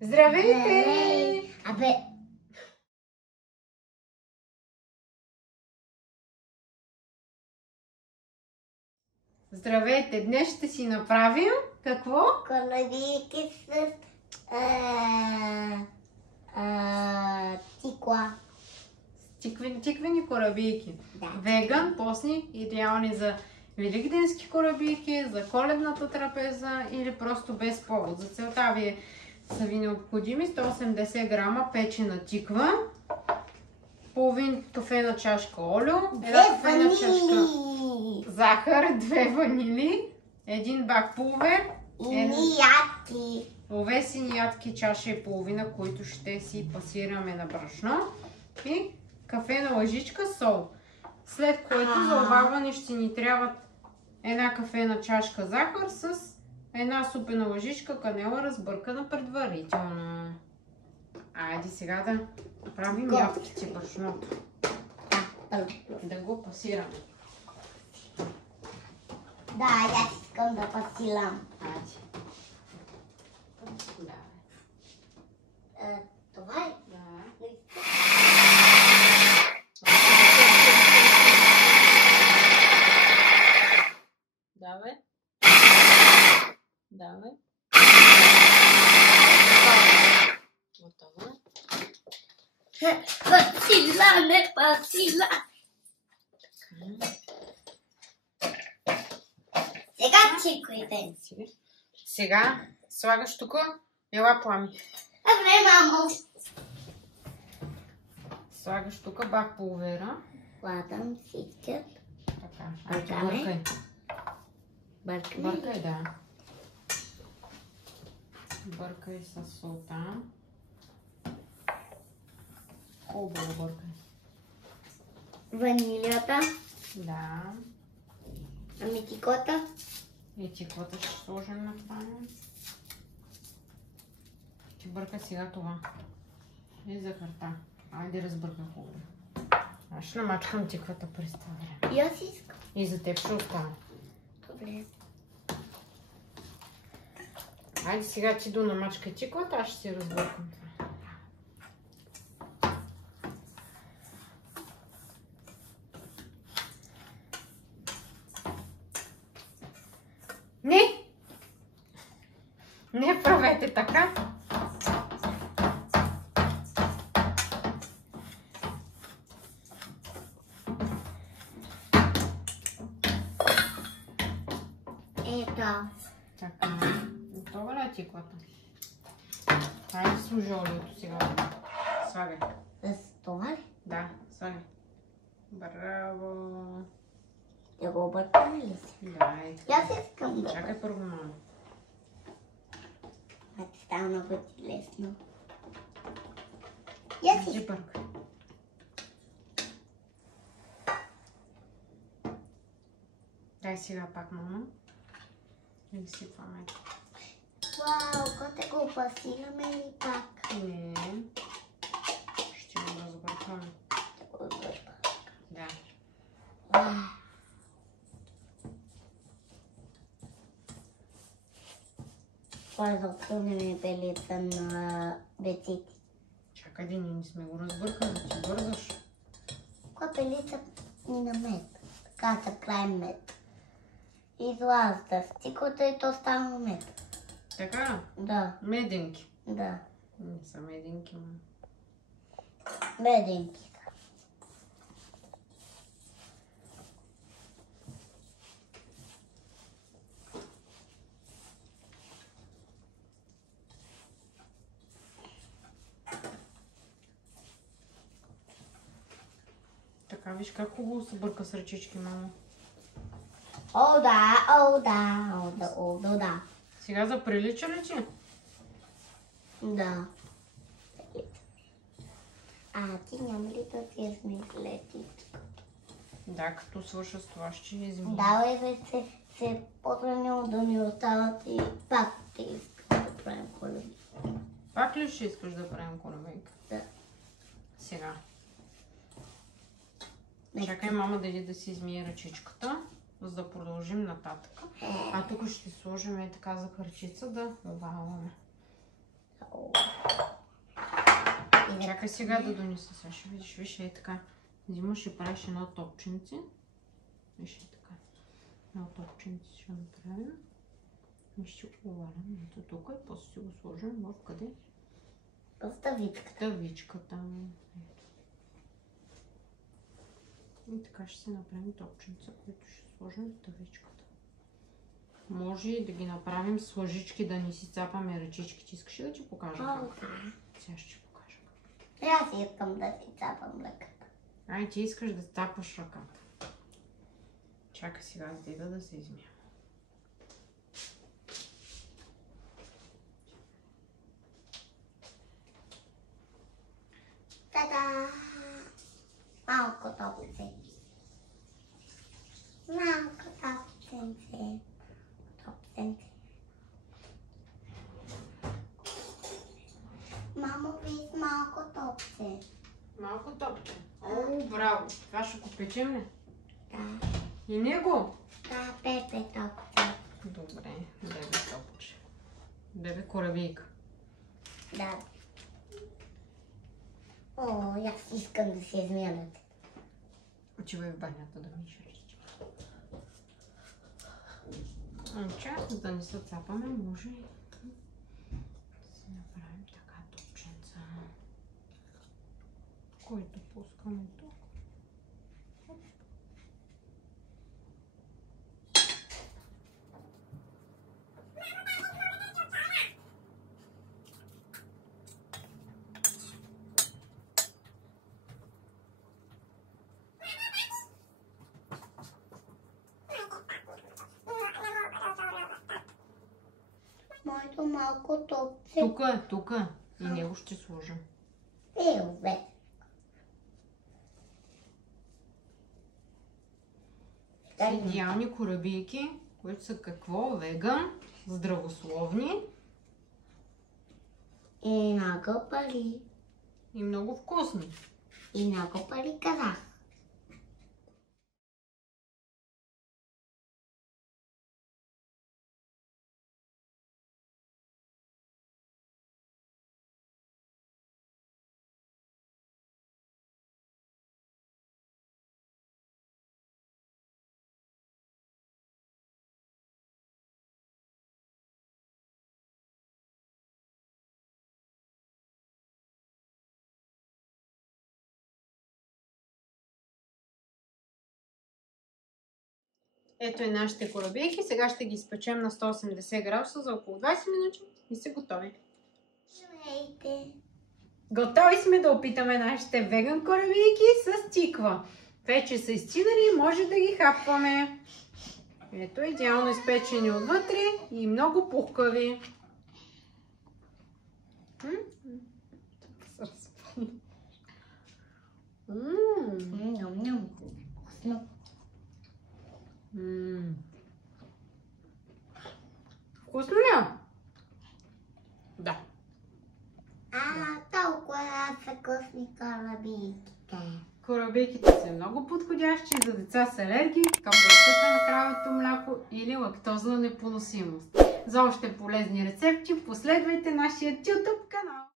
Здравейте! Абе! Здравейте! Днес ще си направим какво? Корабийки с тиква. Тиквени корабийки. Да. Веган, постни, идеални за великденски корабийки, за коледната трапеза или просто без повод. За целта са ви необходими 180 грама печена тиква, половин кафена чашка олио, една кафена чашка захар, 2 ванили, 1 бак пулвер, ядки. овесени ядки чаша и половина, които ще си пасираме на брашно, и кафена лъжичка сол. След което за обварване ще ни трябват една кафена чашка захар с една супена лъжичка канела, разбъркана предварително. Айде сега да правим ядките брашното. Да го пасираме. Да, аз искам да пасирам. Айде. Това е? Да. Давай. Давай. Готово. Пасила, не пасила. Сега чиквайте. Сега слагаш тук. Ела, Плами. Добре, мамо. Слагаш тук бак пулвера. Слагам всички. Така. Бъркаме. Бъркай. Бъркай, да. Бъркай с солта. Хубаво бъркай. Ванилията. Да. Ами тикота. И тиквата ще сложим на това. Ще бъркай сега това. И захарта. Айде разбъркай хубаво. Аз ще намачкам тиквата през това време. И аз искам. И за теб ще остане. Добре. Айде сега ти донамачкай тиквата, аз ще си разбъркам това. Не! Не правете така! Ето. Така. Готова ли е тиквата? Айде служи олиото сега. Слагай. С това ли? Да, слагай. Браво! Да го объркаме ли си? Да, И аз искам да. чакай първо, мама. Значи става много ти лесно. И аз Иди искам. бъркай. Дай сега пак, мама. И ги сипваме. Вау, коте го пасираме ли пак? Не. Ще го разбъркаме. Да го объркам. Да. Вау. Това е за отпълнене белица на беците. Чакай, ние не сме го разбъркали, ти бързаш. Коя белица ни на мед? Така за край мед. Излазда стикота и то стана мед. Така? Да, Меденки. да. Не са меденки, мама. Меденки. Така, виж как хубаво се бърка с ръчички, мама. О, да, о, да, о, да, о, да, да. Сега заприлича ли ти? Да. А ти няма ли да ти е смислетичка? Да, като свърша с това ще измия. Давай вече се по-трудно да ни остават и пак ти искам да правим колеби. Пак ли ще искаш да правим корабейка? Да. Сега. Чакай, мама, да си измие ръчичката, за да продължим нататък. А тук ще сложим така за харчица да овалваме. О. чакай сега да донеса. Сега ще видиш, виж, е така. Взимаш и правиш едно топченце. Виж, е така. Едно топченце ще направим. И ще го валим ето тук и после ще го сложим в къде? В тавичката. Тавичката. И така ще се направим топченца, които ще сложим в тавичката. Може и да ги направим с лъжички, да ни си цапаме ръчичките. Искаш ли да ти покажа как? Сега ще ти покажа. Аз искам да си цапам ръката. Ай, ти искаш да цапаш ръката. Чакай сега с деда да се измия. Та-да! Малко топче. Малко топченце. Топченце. Мамо, виж малко топче. Малко топче. О, браво! Това ще го печем ли? Да. И него? Да, Пепе топче. Добре, бебе топче. Бебе корабийка. Да. О, аз искам да се измия на теб. Отивай в банята да миеш ръчички. Чак да не се цапаме, може и да си направим така топченца, който пускаме тук. Моето малко топче. Тук е. И него ще сложим. Бе. Са идеални корабийки, които са какво? Веган, здравословни И много пари. и много вкусни. И много пари казах. Ето е нашите корабийки. Сега ще ги изпечем на 180 градуса за около 20 минути и са готови. Здравейте. Готови сме да опитаме нашите веган корабийки с тиква. Вече са изцинали и може да ги хапваме. Ето, идеално изпечени отвътре и много пухкави. Ням-ням. Вкусно. Вкусно ли? Да. Толкова са вкусни корабийките. Корабийките са много подходящи за деца с алергии към рецепта на кравето мляко или лактозна непоносимост. За още полезни рецепти последвайте нашия YouTube канал.